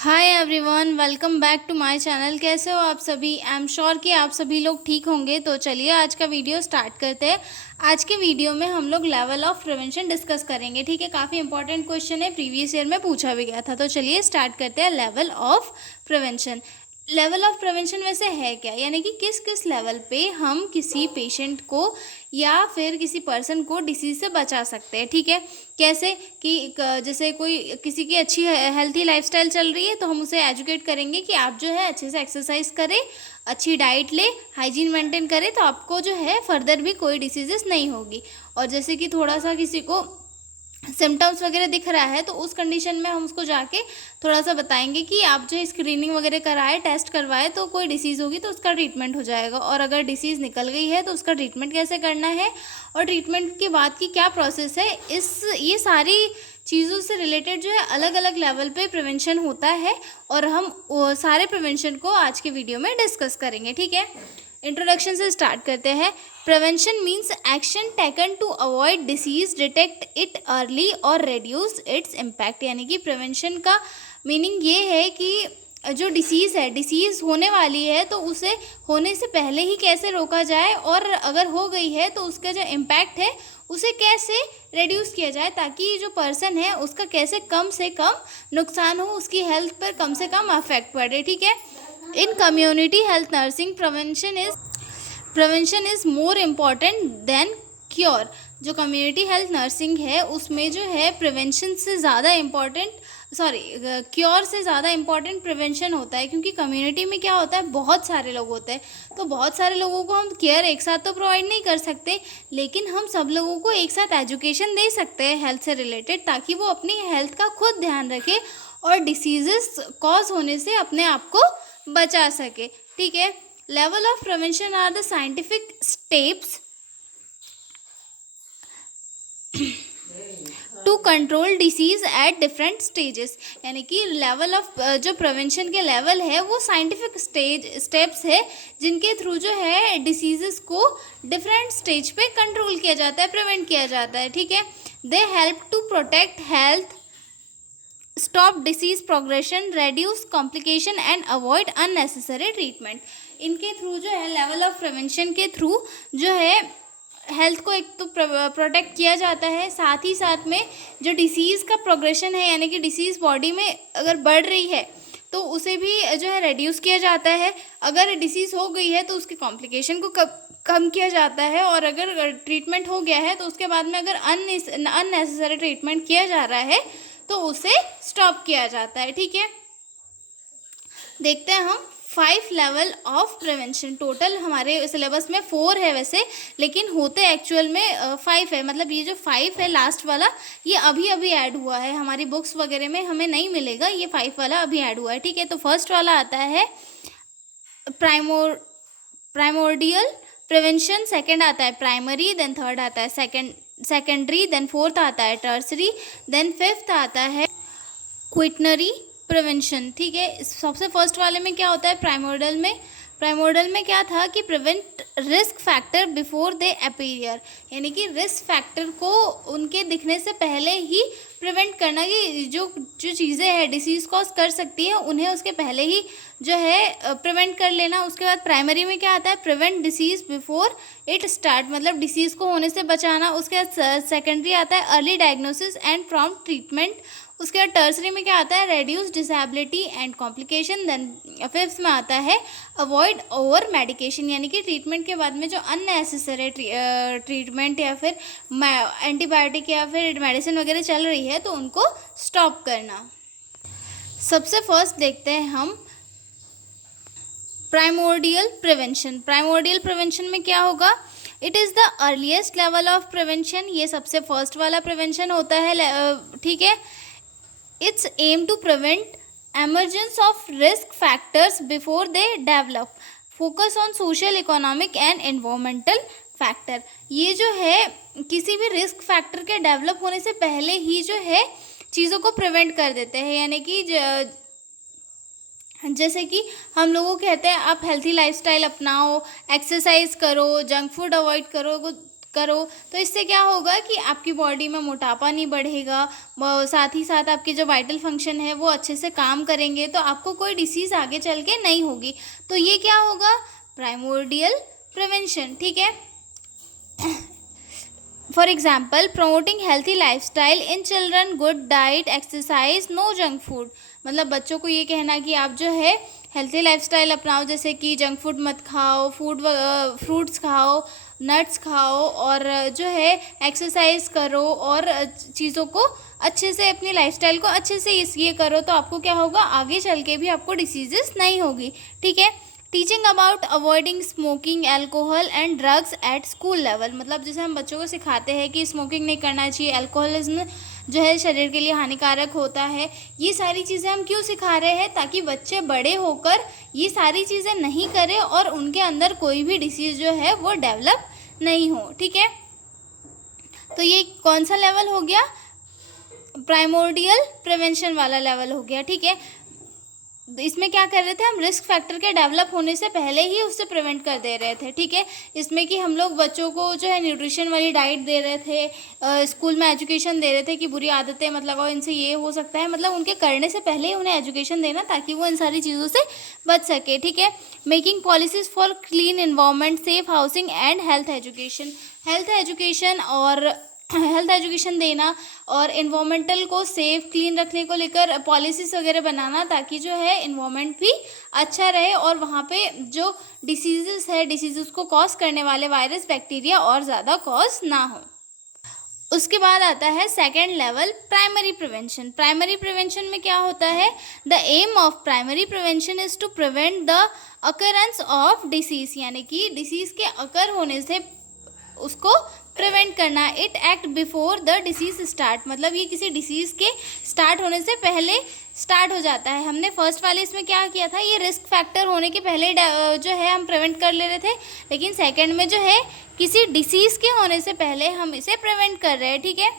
Hi everyone, welcome back to my channel. कैसे हो आप सभी? आई एम श्योर कि आप सभी लोग ठीक होंगे। तो चलिए आज का वीडियो स्टार्ट करते हैं। आज के वीडियो में हम लोग लेवल ऑफ प्रिवेंशन डिस्कस करेंगे। ठीक है, काफ़ी इंपॉर्टेंट क्वेश्चन है, प्रीवियस ईयर में पूछा भी गया था। तो चलिए स्टार्ट करते हैं। Level of prevention. Level of prevention वैसे है क्या, यानी कि किस किस लेवल पे हम किसी पेशेंट को या फिर किसी पर्सन को डिसीज़ से बचा सकते हैं। ठीक है, कैसे कि जैसे कोई किसी की अच्छी हेल्थी लाइफस्टाइल चल रही है तो हम उसे एजुकेट करेंगे कि आप जो है अच्छे से एक्सरसाइज करें, अच्छी डाइट ले, हाइजीन मेंटेन करें, तो आपको जो है फर्दर भी कोई डिसीजेस नहीं होगी। और जैसे कि थोड़ा सा किसी को सिम्टम्स वगैरह दिख रहा है तो उस कंडीशन में हम उसको जाके थोड़ा सा बताएंगे कि आप जो स्क्रीनिंग वगैरह कराए, टेस्ट करवाए, तो कोई डिसीज़ होगी तो उसका ट्रीटमेंट हो जाएगा। और अगर डिसीज़ निकल गई है तो उसका ट्रीटमेंट कैसे करना है और ट्रीटमेंट के बाद की क्या प्रोसेस है, ये सारी चीज़ों से रिलेटेड जो है अलग अलग लेवल पे प्रिवेंशन होता है। और हम सारे प्रिवेंशन को आज के वीडियो में डिस्कस करेंगे। ठीक है, इंट्रोडक्शन से स्टार्ट करते हैं। Prevention means action taken to avoid disease, detect it early और रिड्यूस इट्स इम्पैक्ट। यानी कि प्रिवेंशन का मीनिंग ये है कि जो डिसीज़ है, डिसीज़ होने वाली है तो उसे होने से पहले ही कैसे रोका जाए, और अगर हो गई है तो उसका जो इम्पैक्ट है उसे कैसे रिड्यूस किया जाए, ताकि जो पर्सन है उसका कैसे कम से कम नुकसान हो, उसकी हेल्थ पर कम से कम अफेक्ट पड़े। ठीक है, इन community health nursing prevention is more important than cure. जो कम्युनिटी हेल्थ नर्सिंग है उसमें जो है प्रिवेंशन से ज़्यादा क्योर से ज़्यादा इम्पॉर्टेंट प्रिवेंशन होता है। क्योंकि कम्युनिटी में क्या होता है, बहुत सारे लोग होते हैं, तो बहुत सारे लोगों को हम केयर एक साथ तो प्रोवाइड नहीं कर सकते, लेकिन हम सब लोगों को एक साथ एजुकेशन दे सकते हैं हेल्थ से रिलेटेड, ताकि वो अपनी हेल्थ का खुद ध्यान रखे और डिसीजेस कॉज होने से अपने आप को बचा सके। ठीक है, level of prevention are the scientific steps to control disease at different stages. यानी कि लेवल ऑफ जो प्रिवेंशन के लेवल है वो साइंटिफिक स्टेप्स है जिनके थ्रू जो है डिसीजेस को डिफरेंट स्टेज पे कंट्रोल किया जाता है, प्रिवेंट किया जाता है। ठीक है, they help to protect health, stop disease progression, reduce complication and avoid unnecessary treatment. इनके थ्रू जो है, लेवल ऑफ प्रिवेंशन के थ्रू जो है हेल्थ को एक तो प्रोटेक्ट किया जाता है, साथ ही साथ में जो डिसीज़ का प्रोग्रेशन है, यानी कि डिसीज़ बॉडी में अगर बढ़ रही है तो उसे भी जो है रिड्यूस किया जाता है। अगर डिसीज़ हो गई है तो उसके कॉम्प्लिकेशन को कम किया जाता है, और अगर ट्रीटमेंट हो गया है तो उसके बाद में अगर अननेसेसरी ट्रीटमेंट किया जा रहा है तो उसे स्टॉप किया जाता है। ठीक है, देखते हैं हम 5 लेवल ऑफ प्रिवेंशन। टोटल हमारे सिलेबस में 4 है वैसे, लेकिन होते एक्चुअल में 5 है। मतलब ये जो 5 है लास्ट वाला, ये अभी अभी ऐड हुआ है, हमारी बुक्स वगैरह में हमें नहीं मिलेगा, ये 5 वाला अभी ऐड हुआ है। ठीक है, तो फर्स्ट वाला आता है प्राइमोर्डियल प्रिवेंशन, सेकंड आता है प्राइमरी, देन थर्ड आता है सेकेंडरी, देन फोर्थ आता है टर्सरी, देन फिफ्थ आता है क्विटनरी प्रिवेंशन। ठीक है, सबसे फर्स्ट वाले में क्या होता है, प्राइमोर्डियल में क्या था कि prevent risk factor before they appear. यानी कि रिस्क फैक्टर को उनके दिखने से पहले ही प्रिवेंट करना, कि जो चीज़ें हैं डिसीज़ कॉज कर सकती है उन्हें उसके पहले ही जो है प्रिवेंट कर लेना। उसके बाद प्राइमरी में क्या आता है, prevent disease before it start, मतलब डिसीज़ को होने से बचाना। उसके बाद सेकेंडरी आता है early diagnosis and prompt treatment. उसके बाद टर्सरी में क्या आता है, reduce disability and complication. Then fifth में आता है अवॉइड ओवर मेडिकेशन, यानी कि ट्रीटमेंट के बाद में जो अननेसेसरी ट्रीटमेंट या फिर एंटीबायोटिक या फिर मेडिसिन वगैरह चल रही है तो उनको स्टॉप करना। सबसे फर्स्ट देखते हैं हम प्राइमोर्डियल प्रिवेंशन में क्या होगा, it is the earliest level of prevention. ये सबसे फर्स्ट वाला प्रिवेंशन होता है। ठीक है, it's aim to prevent emergence of risk factors before they develop, focus on social, economic and environmental factor। ये जो है किसी भी रिस्क फैक्टर के डेवलप होने से पहले ही जो है चीज़ों को प्रिवेंट कर देते हैं। यानी कि जैसे कि हम लोगों को कहते हैं आप हेल्थी लाइफस्टाइल अपनाओ, एक्सरसाइज करो, जंक फूड अवॉइड करो, करो, तो इससे क्या होगा कि आपकी बॉडी में मोटापा नहीं बढ़ेगा, साथ ही साथ आपके जो वाइटल फंक्शन है वो अच्छे से काम करेंगे, तो आपको कोई डिसीज़ आगे चल के नहीं होगी। तो ये क्या होगा, प्राइमोर्डियल प्रिवेंशन। ठीक है। For example, promoting healthy lifestyle in children, good diet, exercise, no junk food. मतलब बच्चों को ये कहना कि आप जो है हेल्थी लाइफस्टाइल अपनाओ, जैसे कि जंक फूड मत खाओ, फ्रूट्स खाओ, नट्स खाओ, और जो है एक्सरसाइज करो, और चीज़ों को अच्छे से, अपनी लाइफस्टाइल को अच्छे से ये करो, तो आपको क्या होगा, आगे चल के भी आपको डिसीजेस नहीं होगी। ठीक है। Teaching about avoiding smoking, alcohol and drugs at school level. मतलब जैसे हम बच्चों को सिखाते हैं कि स्मोकिंग नहीं करना चाहिए, एल्कोहलिज्म जो है शरीर के लिए हानिकारक होता है, ये सारी चीज़ें हम क्यों सिखा रहे हैं, ताकि बच्चे बड़े होकर ये सारी चीज़ें नहीं करें और उनके अंदर कोई भी डिसीज़ जो है वो डेवलप नहीं हो। ठीक है। तो ये कौन सा लेवल हो गया, प्राइमोर्डियल प्रिवेंशन वाला लेवल हो गया। ठीक है। इसमें क्या कर रहे थे हम, रिस्क फैक्टर के डेवलप होने से पहले ही उससे प्रिवेंट कर दे रहे थे। ठीक है। इसमें कि हम लोग बच्चों को जो है न्यूट्रिशन वाली डाइट दे रहे थे, स्कूल में एजुकेशन दे रहे थे कि बुरी आदतें मत लगाओ, इनसे ये हो सकता है, मतलब उनके करने से पहले ही उन्हें एजुकेशन देना ताकि वो इन सारी चीज़ों से बच सके। ठीक है। Making policies for clean environment, safe housing and health education और हेल्थ एजुकेशन देना, और इन्वामेंटल को सेफ क्लीन रखने को लेकर पॉलिसीज़ वगैरह बनाना, ताकि जो है इन्वामेंट भी अच्छा रहे और वहाँ पे जो डिसीज़ को कॉज करने वाले वायरस, बैक्टीरिया और ज़्यादा कॉज ना हो। उसके बाद आता है second level, primary prevention. Primary prevention में क्या होता है, the aim of primary prevention is to prevent the occurrence of disease, यानी कि डिसीज़ के अकर होने से उसको प्रिवेंट करना। It act before the disease start, मतलब ये किसी डिसीज़ के स्टार्ट होने से पहले स्टार्ट हो जाता है। हमने फर्स्ट वाले इसमें क्या किया था, ये रिस्क फैक्टर होने के पहले जो है हम प्रिवेंट कर ले रहे थे, लेकिन सेकंड में जो है किसी डिसीज़ के होने से पहले हम इसे प्रिवेंट कर रहे हैं। ठीक है।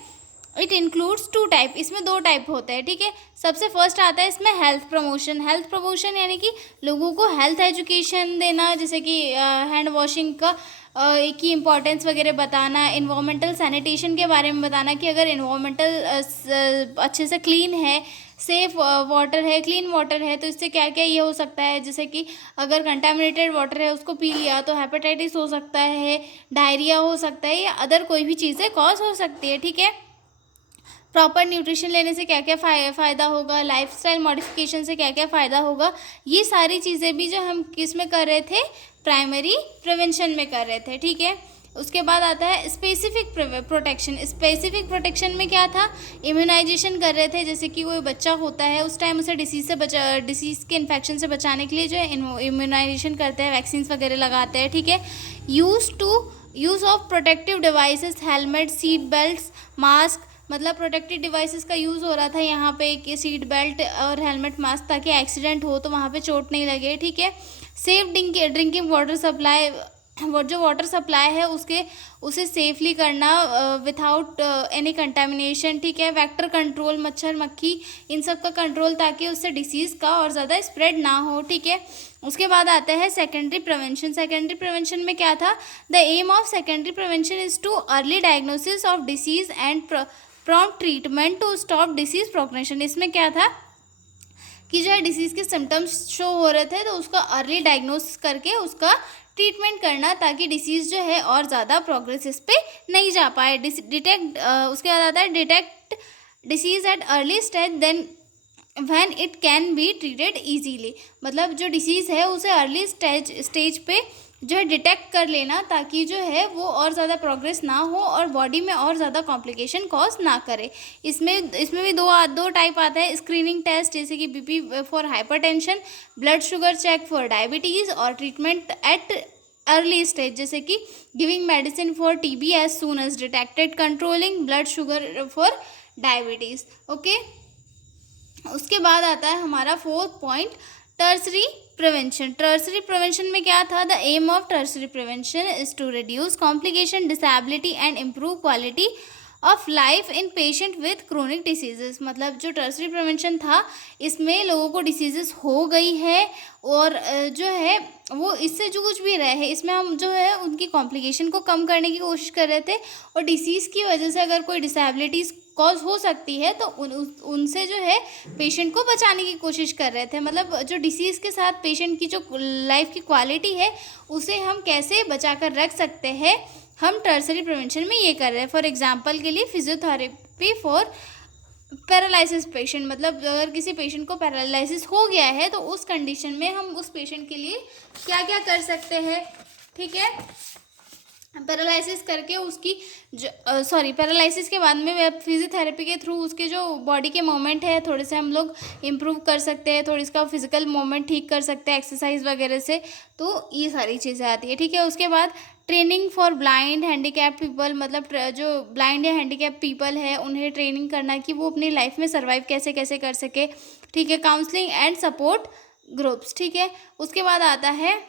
इट इंक्लूड्स 2 टाइप, इसमें 2 टाइप होते हैं। ठीक है। सबसे फर्स्ट आता है इसमें हेल्थ प्रमोशन यानी कि लोगों को हेल्थ एजुकेशन देना, जैसे कि हैंड वॉशिंग का की इम्पोर्टेंस वगैरह बताना, इन्वामेंटल सैनिटेशन के बारे में बताना कि अगर इन्वामेंटल अच्छे से क्लीन है, सेफ वाटर है, क्लीन वाटर है, तो इससे क्या क्या ये हो सकता है, जैसे कि अगर कंटामिनेटेड वाटर है उसको पी लिया तो हेपेटाइटिस हो सकता है, डायरिया हो सकता है, या अदर कोई भी चीज़ें कॉज हो सकती है। ठीक है। प्रॉपर न्यूट्रिशन लेने से क्या क्या फ़ायदा होगा, लाइफस्टाइल मॉडिफिकेशन से क्या क्या फ़ायदा होगा, ये सारी चीज़ें भी जो हम किस में कर रहे थे, प्राइमरी प्रिवेंशन में कर रहे थे। ठीक है। उसके बाद आता है स्पेसिफिक प्रोटेक्शन में क्या था, इम्यूनाइजेशन कर रहे थे, जैसे कि कोई बच्चा होता है उस टाइम उसे डिसीज़ के इन्फेक्शन से बचाने के लिए जो है इम्यूनाइजेशन करते हैं, वैक्सीन वगैरह लगाते हैं। ठीक है। Use of protective devices, helmet, seat belts, mask, मतलब प्रोटेक्टिव डिवाइसेस का यूज़ हो रहा था यहाँ पे, कि सीट बेल्ट और हेलमेट, मास्क, ताकि एक्सीडेंट हो तो वहाँ पे चोट नहीं लगे। ठीक है। सेफ ड्रिंकिंग वाटर सप्लाई, जो वाटर सप्लाई है उसे सेफली करना विथआउट एनी कंटामिनेशन। ठीक है। वेक्टर कंट्रोल, मच्छर मक्खी इन सब का कंट्रोल, ताकि उससे डिसीज़ का और ज़्यादा स्प्रेड ना हो। ठीक है। उसके बाद आता है सेकेंडरी प्रिवेंशन में क्या था, the aim of secondary prevention is to early diagnosis of disease and prompt treatment to stop disease progression. इसमें क्या था कि जो है डिसीज़ के सिम्टम्स शो हो रहे थे तो उसका अर्ली डायग्नोसिस करके उसका ट्रीटमेंट करना, ताकि डिसीज़ जो है और ज़्यादा प्रोग्रेस इस पे नहीं जा पाए। उसके बाद आता है detect disease at early stage then when it can be treated easily, मतलब जो डिसीज़ है उसे अर्ली स्टेज पे जो है डिटेक्ट कर लेना, ताकि जो है वो और ज़्यादा प्रोग्रेस ना हो और बॉडी में और ज़्यादा कॉम्प्लिकेशन कॉज ना करे। इसमें भी दो टाइप आता है, स्क्रीनिंग टेस्ट, जैसे कि BP for hypertension, blood sugar check for diabetes, और ट्रीटमेंट एट अर्ली स्टेज, जैसे कि giving medicine for TB as soon as detected, controlling blood sugar for diabetes. Okay. उसके बाद आता है हमारा 4th पॉइंट, टर्सरी प्रिवेंशन में क्या था, the aim of tertiary prevention is to reduce complication, disability and improve quality of life in patient with chronic diseases. मतलब जो टर्सरी प्रिवेंशन था इसमें लोगों को डिसीजेस हो गई है और जो है वो इससे जो कुछ भी रहे है इसमें हम जो है उनकी कॉम्प्लिकेशन को कम करने की कोशिश कर रहे थे, और डिसीज़ की वजह से अगर कोई डिसेबिलिटीज़ कॉज हो सकती है तो उनसे जो है पेशेंट को बचाने की कोशिश कर रहे थे। मतलब जो डिसीज़ के साथ पेशेंट की जो लाइफ की क्वालिटी है उसे हम कैसे बचा कर रख सकते हैं, हम टर्सरी प्रिवेंशन में ये कर रहे हैं। फॉर एग्जांपल के लिए फिजियोथेरेपी फॉर पैरालिसिस पेशेंट, मतलब अगर किसी पेशेंट को पैरालिसिस हो गया है तो उस कंडीशन में हम उस पेशेंट के लिए क्या क्या कर सकते हैं, ठीक है। पैरालिसिस करके उसकी पैरालिसिस के बाद में फिजियोथेरेपी के थ्रू उसके जो बॉडी के मूवमेंट है थोड़े से हम लोग इम्प्रूव कर सकते हैं, थोड़ी इसका फिजिकल मूवमेंट ठीक कर सकते हैं एक्सरसाइज वगैरह से। तो ये सारी चीज़ें आती है, ठीक है। उसके बाद training for blind handicap people, मतलब जो ब्लाइंड या हैंडीकैप पीपल है उन्हें ट्रेनिंग करना कि वो अपनी लाइफ में सर्वाइव कैसे कैसे कर सके, ठीक है। काउंसलिंग एंड सपोर्ट ग्रुप्स, ठीक है। उसके बाद आता है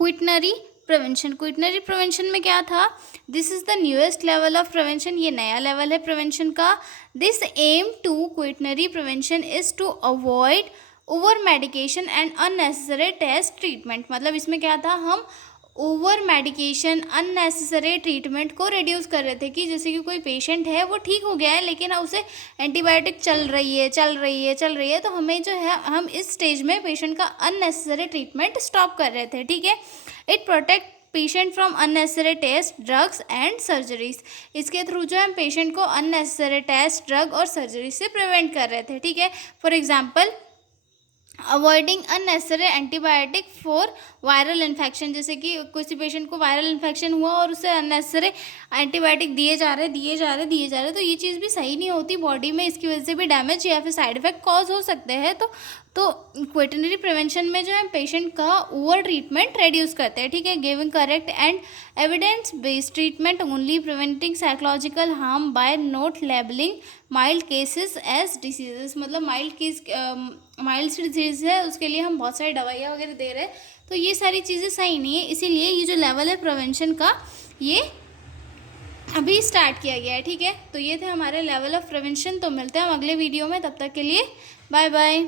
क्विटनरी प्रिवेंशन। क्विटनरी प्रिवेंशन में क्या था, this is the newest level of prevention, ये नया लेवल है प्रिवेंशन का। This aim to quaternary prevention is to avoid over medication and unnecessary test treatment. मतलब इसमें क्या था, हम ओवर मेडिकेशन अननेसेसरी ट्रीटमेंट को रिड्यूस कर रहे थे कि जैसे कि कोई पेशेंट है वो ठीक हो गया है लेकिन उसे एंटीबायोटिक चल रही है तो हमें जो है हम इस स्टेज में पेशेंट का अननेसेसरी ट्रीटमेंट स्टॉप कर रहे थे, ठीक है। It protect patient from unnecessary test drugs and surgeries. इसके थ्रू जो हम पेशेंट को अननेसेसरी टेस्ट ड्रग और सर्जरी से प्रिवेंट कर रहे थे, ठीक है। For example avoiding unnecessary antibiotic for viral infection, जैसे कि किसी पेशेंट को वायरल इन्फेक्शन हुआ और उसे अननेसेसरी एंटीबायोटिक दिए जा रहे, तो ये चीज़ भी सही नहीं होती बॉडी में, इसकी वजह से भी डैमेज या फिर साइड इफेक्ट कॉज हो सकते हैं। तो क्वेटनरी प्रिवेंशन में जो है पेशेंट का ओवर ट्रीटमेंट रिड्यूस करते हैं, ठीक है। Giving correct and evidence based treatment only, preventing psychological harm by not labelling mild cases as diseases. मतलब माइल्ड डिजीज है उसके लिए हम बहुत सारी दवाइयाँ वगैरह दे रहे हैं, तो ये सारी चीज़ें सही नहीं है। इसीलिए ये जो लेवल है प्रिवेंशन का ये अभी स्टार्ट किया गया है, ठीक है। तो ये थे हमारे लेवल ऑफ प्रिवेंशन। तो मिलते हैं हम अगले वीडियो में, तब तक के लिए बाय बाय।